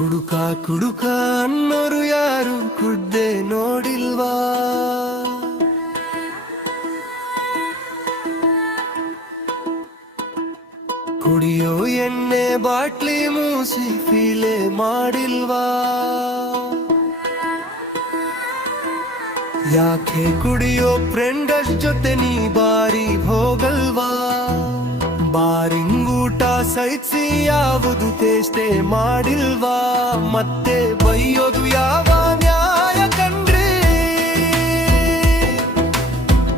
ಕುಡುಕ ಕುಡುಕ ಅನ್ನೋರು ಯಾರು ಕುಡ್ದೆ ನೋಡಿಲ್ವಾ? ಕುಡಿಯೋ ಎಣ್ಣೆ ಬಾಟ್ಲಿ ಮೂಸಿ ಫೀಲೆ ಮಾಡಿಲ್ವಾ? ಯಾಕೆ ಕುಡಿಯೋ ಫ್ರೆಂಡಸ್ ಜೊತೆ ನೀ ಬಾರಿ ಹೋಗಲ್ವಾ? ಬಾರಿಂಗ್ ಊಟ ಸಹಿಸಿ ಯಾವುದು ಟೇಸ್ಟೇ ಮಾಡಿಲ್ವಾ? ಮತ್ತೆ ಬೈಯೋದು ಯಾವ ನ್ಯಾಯ ಕಣ್ರಿ?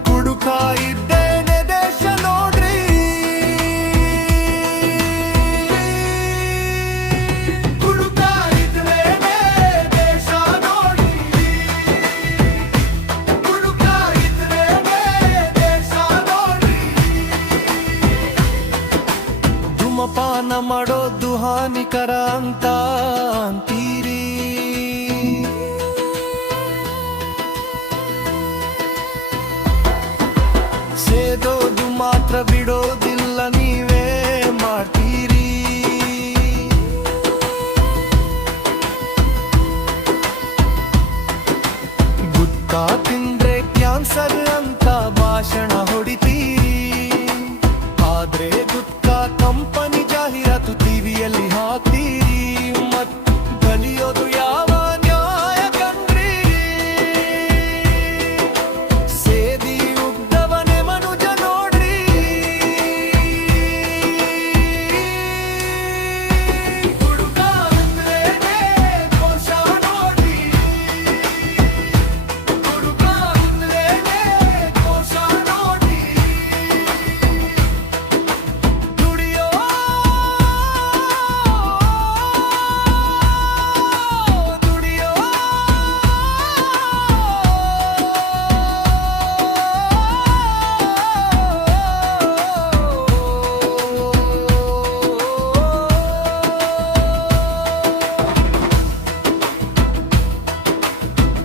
ಕುಡುಕ ಇದ್ದೇನೆ ದೇಶ ನೋಡ್ರಿ. ಕುಡುಕ ಇದ್ರೇನೆ ದೇಶ ನೋಡ್ರಿ. ಕುಡುಕ ಇದ್ರೇನೆ ದೇಶ ನೋಡ್ರಿ. ಧೂಮಪಾನ ಮಾಡೋದು ಹಾನಿಕರ ಅಂತ ಅಂತೀರಿ. ಸೇದೋದು ಮಾತ್ರ ಬಿಡೋದಿಲ್ಲ, ನೀವೇ ಮಾಡ್ತೀರಿ. ಗುಟ್ಕಾ ತಿಂದ್ರೆ ಕ್ಯಾನ್ಸರ್ ಅಂತ ಭಾಷಣ ಹೊಡಿತೀರಿ. ಆದ್ರೆ ಗುಟ್ಕಾ ಕಂಪನಿ ಜಾಹೀರಾತು ಟಿವಿಯಲ್ಲಿ ಹಾಕ್ತೀರಿ. ಮತ್ತು ಕಲಿಯೋದು ಯಾವ ನ್ಯಾಯ ಕಣ್ರಿ? ಸೇದಿ ಉಗ್ದವನೇ ಮನುಜ ನೋಡ್ರಿ. ಕುಡುಕ ಅಂದ್ರೇನೆ ದೋಷ ನೋಡ್ರಿ. ಕುಡುಕ ಅಂದ್ರೇನೆ ದೋಷ ನೋಡ್ರಿ. ದುಡಿಯೋ ದುಡಿಯೋ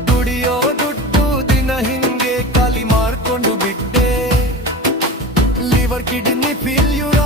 ದುಡಿಯೋ ದುಡ್ಡು ದಿನ ಹಿಂಗೆ ಖಾಲಿ ಮಾಡ್ಕೊಂಡು ಬಿಟ್ಟೆ. Liver kidney failure